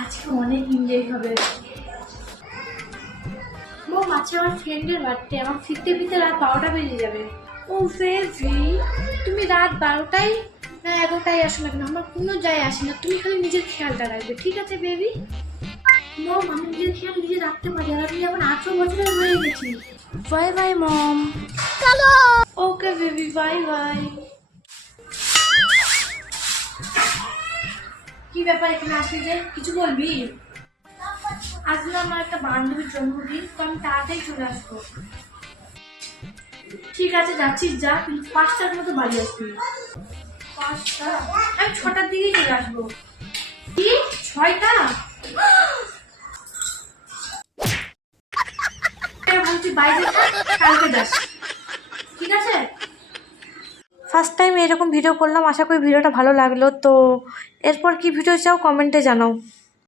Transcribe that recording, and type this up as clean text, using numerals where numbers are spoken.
আজকে অনেক এনজয় হবে। মম, আজকে আমার ফ্রেন্ডের বার্থডে, আমার ফিরতে ফিরতে রাত 12টা বেজে যাবে। ও বেবি, তুমি রাত 12টায় না 11টায় আসো না কেন, আমার কোনো যায় আসে না, তুমি খালি নিজের খেয়ালটা রাখবে, ঠিক আছে বেবি? মম, আমি নিজের খেয়াল নিজে রাখতে পারি, আর আমি এখন 18 বছরের হয়ে গেছি। বাই বাই মম। চলো। Okay baby, bye bye. কি ব্যাপার এখানে আসলি যে, কিছু বলবি? আসলে আমার একটা বান্ধবীর জন্মদিন, তো আমি তাড়াতাড়ি চলে আসবো। ঠিক আছে, যাচ্ছিস যা, কিন্তু 5টার মতো বাড়ি আসবি। 5টা? আমি 6টার দিকেই চলে আসবো। কি 6টা? বলছি বাইরে কালকে যাস, ঠিক আছে? ফার্স্ট টাইম এরকম ভিডিও করলাম, আশা করি ভিডিওটা ভালো লাগলো। তো এরপর কি ভিডিও চাও কমেন্টে জানাও।